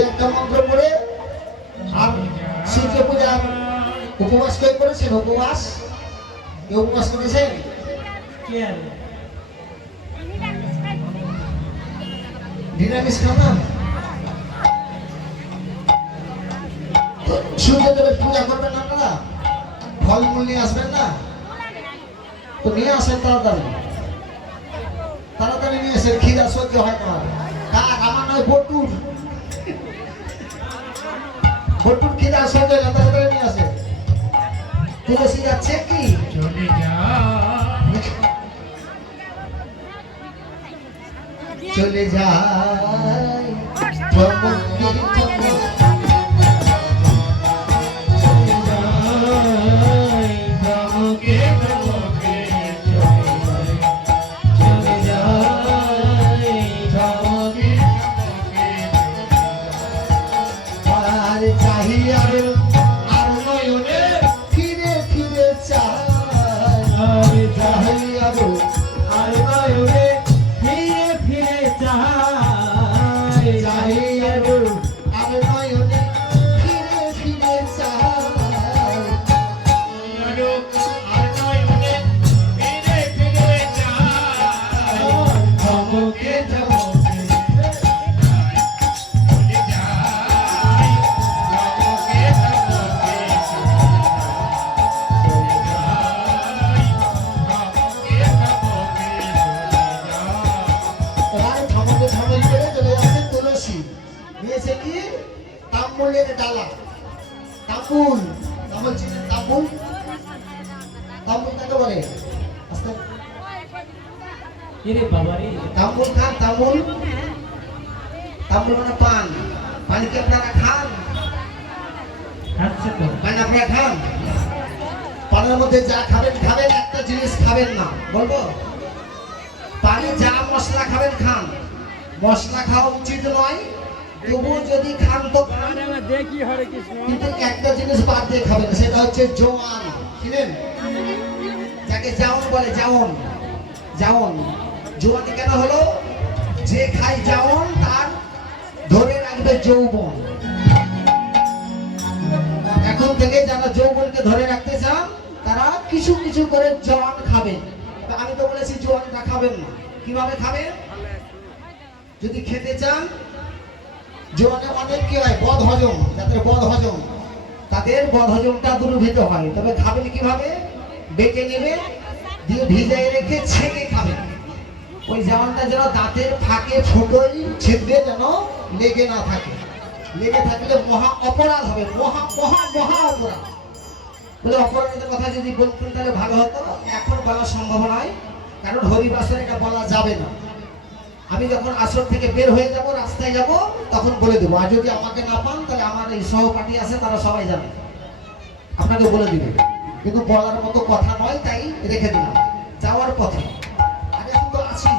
একটা মন্ত্র পড়ে আর সূর্য পূজার উপবাস কে করেছেন? উপবাস কেউ উপবাস করেছেন? নিরামিষ খানা সূর্যদেবের পূজা করবেন আপনারা? ফলমূল নিয়ে আসবেন না? তো নিয়ে আসেন তাড়াতাড়ি তাড়াতাড়ি নিয়ে আসেন, খিদা সহ্য হয় না। কার? আমার নয়, বটুর। বটুর খিদা সহ্য হয় না, তাড়াতাড়ি নিয়ে আসেন। তুলসী যাচ্ছে কি? চলে যায় ডালা তামুল তামুল চিনেন? তামুল তামুল কাকে বলে? তামুল খান? তামুল তামুল মানে পান। পান কি আপনারা খান? পান আপনারা খান? পানের মধ্যে যা খাবেন খাবেন, একটা জিনিস খাবেন না, বলবো? পানে যা মশলা খাবেন খান, মশলা খাওয়া উচিত নয়। তবু যদি খান তো কিন্তু একটা জিনিস বাদ দিয়ে খাবেন, সেটা হচ্ছে জোয়ান। চিনেন? যাকে জাওন বলে, জাওন। জাওন জোয়ান কেন হলো? যে খায় জাওন তার ধরে রাখবে যৌবন। এখন থেকে যারা যৌবনকে ধরে রাখতে চান তারা কিছু কিছু করে জোয়ান খাবেন। আমি তো বলেছি জোয়ানটা খাবেন না। কিভাবে খাবেন? যদি খেতে চান, জোয়ানে অনেক কি হয়? বদ হজম। যাদের বদ হজম তাদের বদ হজমটা দুর্ভিত হয়। তবে খাবেন কিভাবে? বেটে নেবে, দিয়ে ভিজাই রেখে ছেঁকে খাবেন। ওই জওয়ানটা যেন দাঁতের ফাঁকে ফুটোই ছিদ্রে যেন লেগে না থাকে। লেগে থাকলে মহা অপরাধ হবে, মহা মহা মহা অপরাধ। বলে অপরাধের কথা যদি বলতেন তাহলে ভালো হতো। এখন বলা সম্ভব নয়, কারণ হরিবাসরে এটা বলা যাবে না। আমি যখন আসর থেকে বের হয়ে যাব, রাস্তায় যাব, তখন বলে দেবো। আর যদি আমাকে না পান তাহলে আমার এই সহপাঠী আছে, তারা সবাই জানে, আপনাকে বলে দিবে। কিন্তু বলার মতো কথা নয়, তাই রেখে দিলাম। যাওয়ার পথে আরে এখন তো আছি,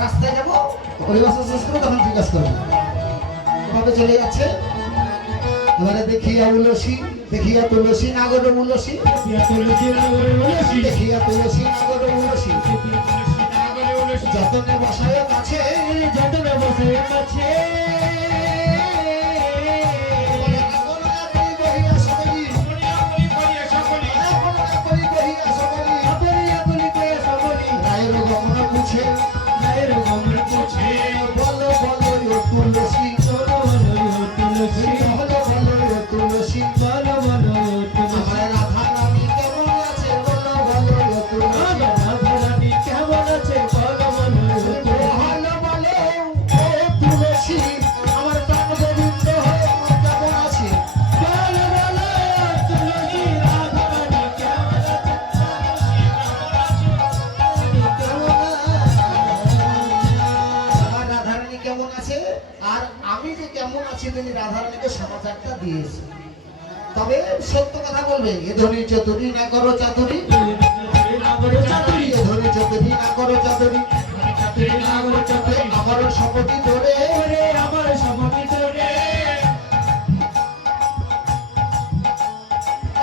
রাস্তায় যাবো, হরিবাসর শেষ করে তখন জিজ্ঞাসা করবো। এভাবে চলে যাচ্ছে। এবারে দেখিয়া উলসী, দেখিয়া তুলসী নাগর উলসী, দেখিয়া তুলসী নাগর উলসী, যতনে বসায় কাছে, যতনে বসায় কাছে, রায়ের গমনা পুছে, রায়ের গমনা পুছে, বলো বলো তুলসী, বলো বলো তুলসী, বলো বলো তুলসী, বলো বলো তুলসী। আমার রাধা রানী কেমন আছে? বলো বলো তুলসী, রাধা রানী কেমন আছে? বলো বলো ভালো বলে ও তুলসী, আমার প্রাণ গোবিন্দ হয়ে কেমন আছে? বলো বলো তুলসী, রাধা রানী কেমন আছে? আমার রাধা রানী কেমন আছে? আর আমি যে কেমন আছি তিনি রাধা রানীকে সমাচারটা দিয়েছি। তবে সত্য কথা বলবে, এ ধনী চতুরী না করো চাতুরী, এ ধনী চতুরী না করো চাতুরী, আমার সম্পত্তি ধরে, আমার সম্পত্তি ধরে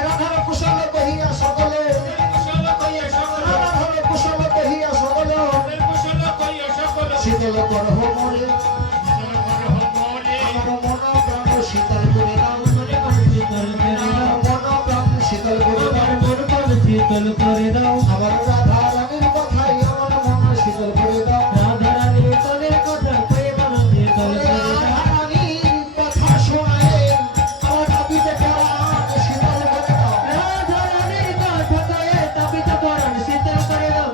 রাধার কুশল কহিয়া সকলে, রাধার কুশল কহিয়া সকলে, শীতল করহ মোরে, শীতল করে দাও, আমার রাধা রানীর কথাই আমার মন শীতল করে দাও। রাধা রানীর কোলের কথা কয়ে মন শীতল করে দাও। রাধা রানীর কথা শোনায় আমার দাবিতে পরাণ শীতল করে দাও। রাধা রানীর কথা কয়ে তাপিত পরাণ শীতল করে দাও।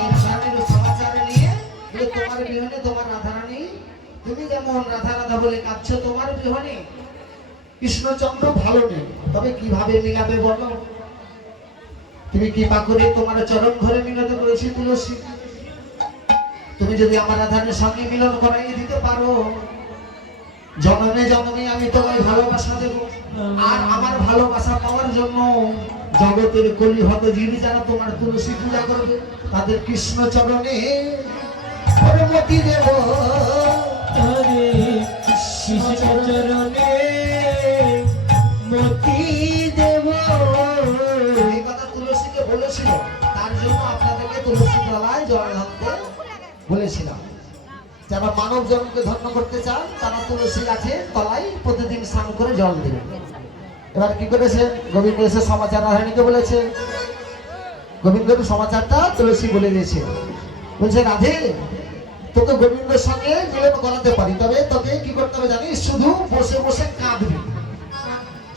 এই রাধা রানীর সমাচার নিয়ে যে তোমার বিহনে তোমার রাধা রানী, তুমি যেমন রাধা রাধা বলে কাঁদছো, তোমার বিহনে কৃষ্ণচন্দ্র ভালো নেই, তবে কিভাবে মিলাবে বলো? তুমি কৃপা করে তোমার চরণ ধরে মিলন করেছি তুলসী, তুমি যদি আমার রাধার সঙ্গে মিলন করাই দিতে পারো, জনমে জনমে আমি তোমায় ভালোবাসা দেব। আর আমার ভালোবাসা পাওয়ার জন্য জগতের কলিহত জীব যারা তোমার তুলসী পূজা করবে, তাদের কৃষ্ণ চরণে অনুমতি দেব। হরে কৃষ্ণ চরণে মতি দেব। এই কথা তুলসীকে বলেছিল, তার জন্য আপনাদেরকে তুলসী তলায় জল ঢালতে বলেছিলাম। যারা মানব জন্মকে ধন্য করতে চান তারা তুলসী গাছের তলায় প্রতিদিন স্নান করে জল দেবেন। এবার কি করেছে, গোবিন্দ এসে সমাচার রাধারানীকে বলেছে, গোবিন্দর সমাচারটা তুলসী বলে দিয়েছে। বলছে, রাধে তোকে গোবিন্দের সঙ্গে মিলন করাতে পারি, তবে তোকে কি করতে হবে জানিস? শুধু বসে বসে কাঁদবি,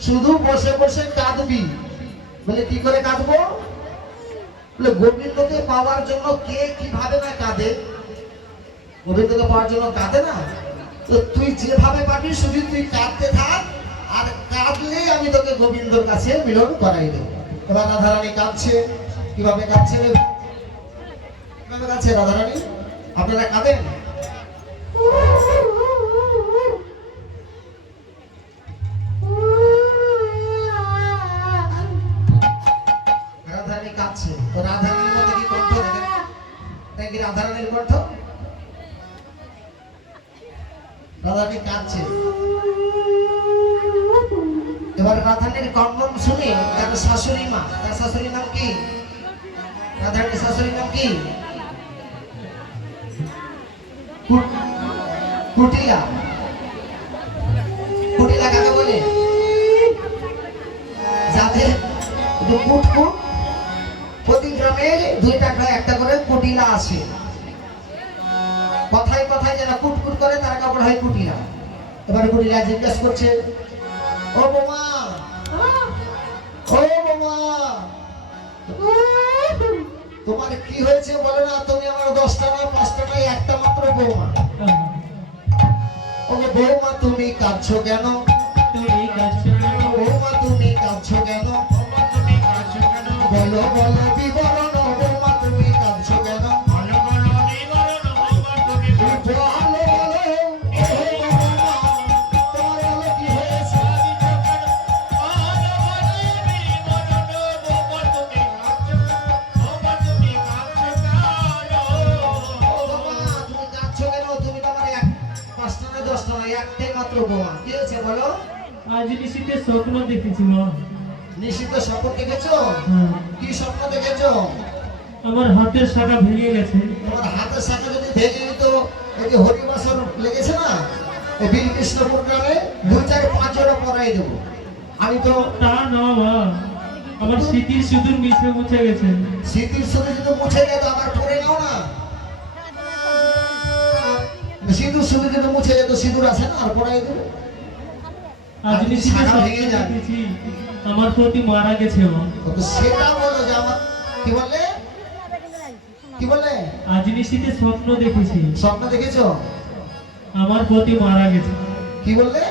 শুধু বসে বসে কাঁদবি। বলে কি করে কাঁদবো? বলে গোবিন্দকে পাওয়ার জন্য কে কিভাবে না কাঁদে, গোবিন্দকে পাওয়ার জন্য কাঁদে না? তো তুই যেভাবে পাবি শুধু তুই কাঁদতে থাক, আর কাঁদলে আমি তোকে গোবিন্দর কাছে মিলন করাই দেব। এবার রাধারানী কাঁদছে, কিভাবে কাঁদছে? কিভাবে কাঁদছে রাধারানী? আপনারা কাঁদেন? রাধারানী কাঁদছে, তো রাধারানীর মধ্যে কি কণ্ঠ দেখেন? এটা কি রাধারানীর কণ্ঠ? রাধারানী কাঁদছে। এবার রাধারানীর কম্পন শুনে তার শাশুড়ি মা, তার শাশুড়ির নাম কি? রাধারানীর শাশুড়ির নাম কি? কুটিলা। কুটিলা কাকে বলে? যাদের কুটকুট, প্রতি গ্রামে দুইটা একটা করে কুটিলা আছে, কথায় কথায় যারা কুটকুট করে তারা কাপড় হয় কুটিলা। এবার কুটিলা জিজ্ঞাসা করছে, ও বোমা, ও বোমা, তোমার কি হয়েছে বলে না? তুমি আমার 10টা না 5টা না একটা মাত্র বৌমা। ওকে বৌমা তুমি কাঁদছো কেন? তুমি কাছে বৌমা তুমি কাঁদছো কেন? বলো বলো বিবরণ, বৌমা তুমি কাঁদছো কেন? বলো বলো, ও বৌমা, তোমার বলো কি হয়েছে? ও বৌমা তুমি কাঁদছো কেন? তুমি তো আমার 5টা না 10টা না একটাই মাত্র বৌমা। কি হয়েছে বলো? আজ নিশীতে স্বপ্ন দেখেছি মা। নিশিতে স্বপ্ন দেখেছো? কি স্বপ্ন দেখেছো? আমার হাতের শাখা ভেঙে গেছে। তোমার হাতের শাখা যদি ভেঙে যেত, এই যে হরিবাসর লেগেছে না এই বীরকৃষ্ণপুর গ্রামে, 2 4 5 জোড়া পরাই দেবো। আমি তো তা না মা, আমার স্মৃতির সুদূর মিশে মুছে গেছে। স্মৃতির শুধু যদি মুছে যায় তো আবার পরে নাও না। সিঁদুর শুধু যদি মুছে যেত, সিঁদুর আছে না, আর পরাই দেবো। আজ নিশীতে শাখা স্বপ্ন ভেঙে যাবে। দেখেছি আমার প্রতি মারা গেছে মা। তো সেটা বলো যে আমার কি বললে, কি বললে? আজ নিশীতে স্বপ্ন দেখেছি স্বপ্ন দেখেছো? আমার প্রতি মারা গেছে। কি বললে?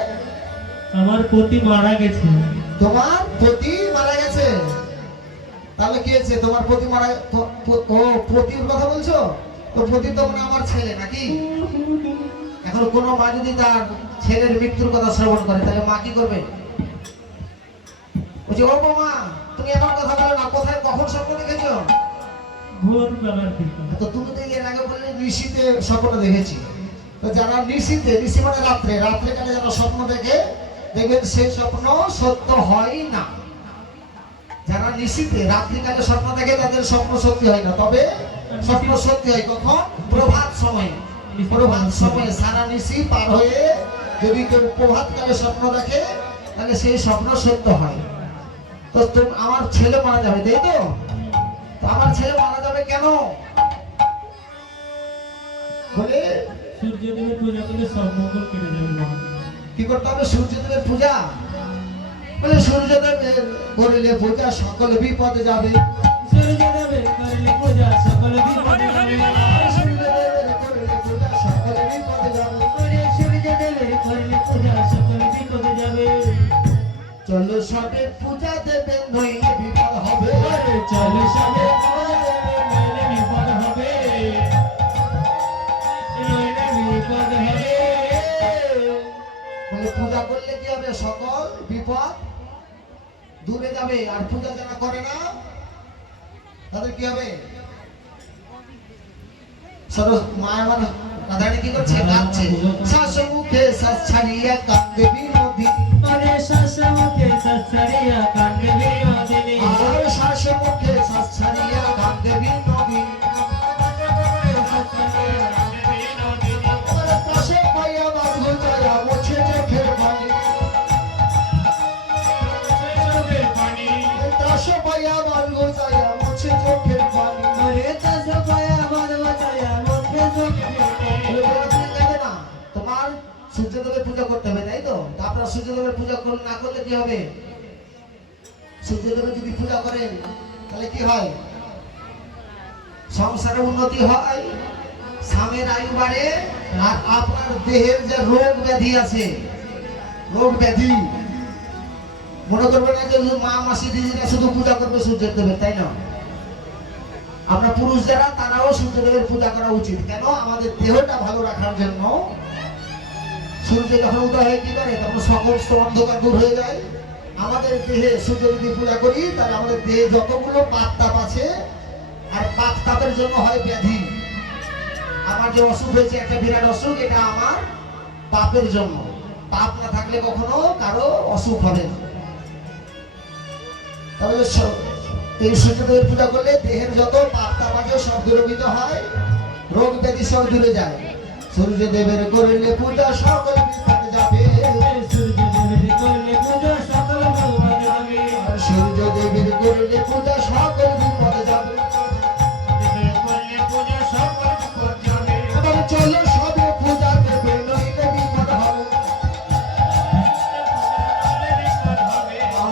আমার প্রতি মারা গেছে। তোমার পতি মারা গেছে? তাহলে কি হয়েছে? তোমার পতি মারা, ও পতির কথা বলছো? তো পতি তো মানে আমার ছেলে নাকি? এখন কোন মা যদি তার ছেলের মৃত্যুর কথা শ্রবণ করে তাহলে মা কি করবে? বলছে, ও মা তুমি এমন কথা বলো না, কোথায় কখন স্বপ্ন দেখেছো? ভোর বেলার দিকে। তো তুমি তো এর আগে বললে নিশীতে স্বপ্ন দেখেছি। তো যারা নিশীতে, নিশি মানে রাত্রে, রাত্রে কালে যারা স্বপ্ন দেখে, দেখবেন সেই স্বপ্ন সত্য হয় না। যারা নিশীতে রাত্রিকালে স্বপ্ন দেখে তাদের স্বপ্ন সত্যি হয় না, তবে স্বপ্ন সত্যি হয় কখন? প্রভাত সময়ে। প্রভাত সময়ে সারা নিশি পার হয়ে যদি কেউ প্রভাতকালে স্বপ্ন দেখে তাহলে সেই স্বপ্ন সত্য হয়। তো তুমি আমার ছেলে মারা যাবে তাই তো? তো আমার ছেলে মারা যাবে কেন? বলে সূর্যদেবের পূজা করলে সব মঙ্গল কেটে যাবে মা। কি করতে হবে? সূর্যদেবের পূজা। বলে সূর্যদেবের করিলে পূজা সকল বিপদে যাবে। সূর্যদেবের করলে পূজা সকল বিপদে যাবে। সূর্যদেবের করিলে পূজা সকল বিপদে যাবে। সূর্যদেবের করলে পূজা সকল বিপদে যাবে। চলো সবে পূজা দেবে নইলে বিপদ হবে। চলো সবে পূজা দেবে নইলে বিপদ হবে। নইলে বিপদ হবে। বলে পূজা করলে কি হবে? সকল বিপদ দূরে যাবে। আর পূজা যারা করে না তাদের কি হবে? সরস মা আমার রাধারানী কি করছে? কাঁদছে। শাসু মুখে শ্বাস ছাড়িয়া কাঁদে বিনোদিনী। আরে শাসু মুখে শ্বাস ছাড়িয়া কাঁদে বিনোদিনী। আর শাসু মুখে শ্বাস ছাড়িয়া কাঁদে বিনোদিনী। এবারে পাশে পাইয়া বাঁধ জয়া মুছে চোখের পানি। পাশে পাইয়া বাঁধ জয়া মুছে চোখের পানি। আরে তাসে পায়া বাঁধব ছায়া মুখে চোখের পানি। যাবে না, তোমার সূর্যদেবের পূজা করতে হবে তাই তো? তা আপনারা সূর্যদেবের পূজা না করলে কি হবে? সূর্যদেবের যদি পূজা করেন তাহলে কি হয়? সংসারে উন্নতি হয়, স্বামীর আয়ু বাড়ে, আর আপনার দেহের যে রোগ ব্যাধি আছে, রোগ ব্যাধি, মনে করবেন না যে মা মাসি দিদিরা শুধু পূজা করবে সূর্যদেবের, তাই না? আমরা পুরুষ যারা তারাও সূর্যদেবের পূজা করা উচিত। কেন? আমাদের দেহটা ভালো রাখার জন্য। সূর্য যখন উদয় হয় কি করে? তখন সমস্ত অন্ধকার দূর হয়ে যায়। আমাদের দেহে সূর্য যদি পূজা করি তাহলে আমাদের দেহে যতগুলো পাপ তাপ আছে, আর পাপ তাপের জন্য হয় ব্যাধি। আমার যে অসুখ হয়েছে, একটা বিরাট অসুখ, এটা আমার পাপের জন্য। পাপ না থাকলে কখনো কারো অসুখ হবে না। তাহলে এই সূর্যদেবের পূজা করলে দেহের যত পাপ তাপ আছে সব দূরীভূত হয়, রোগ ব্যাধি সব দূরে যায়। সূর্যদেবের করলে পূজা সকল বিপদ যাবে। সূর্যদেবের করলে পূজা সকল বিপদ যাবে। সূর্যদেবের করলে পূজা সকল বিপদ যাবে। এবার চলো সবে পূজা দেবে নইলে বিপদ হবে।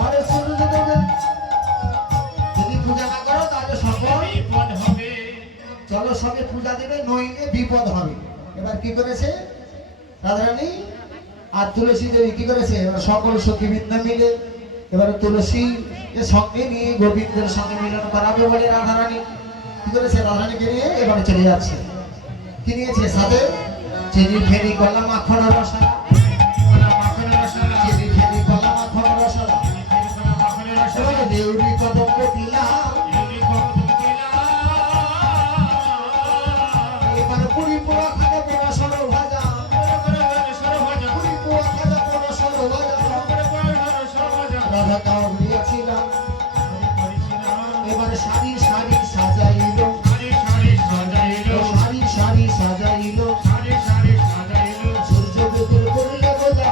আর সূর্যদেবের যদি পূজা না করো তাহলে সকল চলো সবে পূজা দেবে নইলে বিপদ হবে। এবার কি করেছে রাধারানী আর তুলসী দেবী? কি করেছে? এবার সকল সখী বৃন্দ মিলে এবার তুলসী সঙ্গে নিয়ে গোবিন্দের সঙ্গে মিলন করাবে বলে রাধারানী কি করেছে? রাধারানীকে নিয়ে এবারে চলে যাচ্ছে। কি নিয়েছে সাথে? চিনি ফেরি কলা মাখন রসালা। চিনি ফেরি কলা মাখন রসালা। এবারে দেউরি কদম্ব দিলা। এবারে পুরি পোড়া খাজা পোড়া সরো ভাজা। পুরি পোড়া খাজা পোড়া সরো ভাজা। রাধা কাউরিয়াছিলাম। এবারে সারি সারি সাজাইলো। সারি সারি সাজাইলো। সূর্যদেবের করলে পূজা।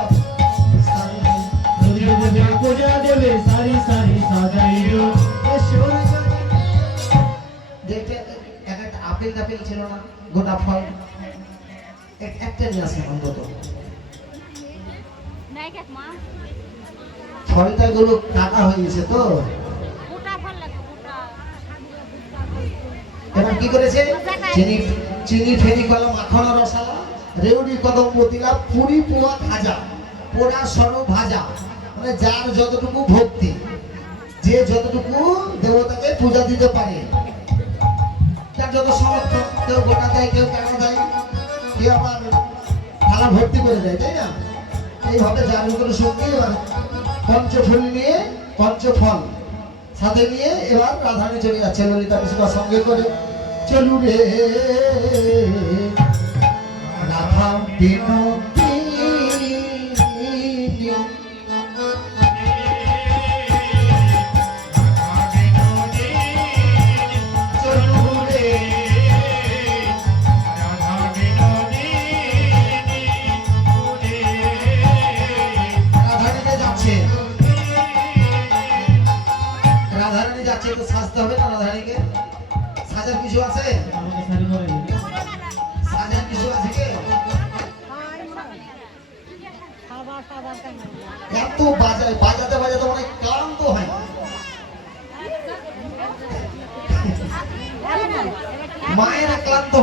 সূর্যদেবের পূজা দেবে সারি সারি সাজাইলো। দেখতে একটা আপেল টাপেল ছিল না, গোটা ফল একটা নিয়ে আসে অন্তত। ফলটা গুলো কাটা হয়ে গেছে তো। এবার কি করেছে? চিনি চিনি ফেরি কলা মাখন রসালা, রেউড়ি কদম্ব দিলা, পুরি পোয়া খাজা, পোড়া সরু ভাজা। মানে যার যতটুকু ভক্তি, যে যতটুকু দেবতাকে পূজা দিতে পারে, তার যত সমর্থন, কেউ গোটা দেয়, কেউ কেন দেয়, কেউ আবার থালা ভর্তি করে দেয়, তাই না? এইভাবে যার কোনো শক্তি এবার পঞ্চফল নিয়ে, পঞ্চফল সাথে নিয়ে এবার রাধারানী চলে যাচ্ছে ললিতা বিষ্ণুর সঙ্গে করে। চলু রে রাধা বিনোদিনী। চলু রে রাধারানীতে যাচ্ছে। আছে তো সাজতে হবে না রাধারানীকে? সাজার কিছু আছে? আমাকে শাড়ি পরে দিন। সাজার কিছু আছে কে? এত বাজাতে বাজাতে অনেক ক্লান্ত হয়। মায়ের ক্লান্ত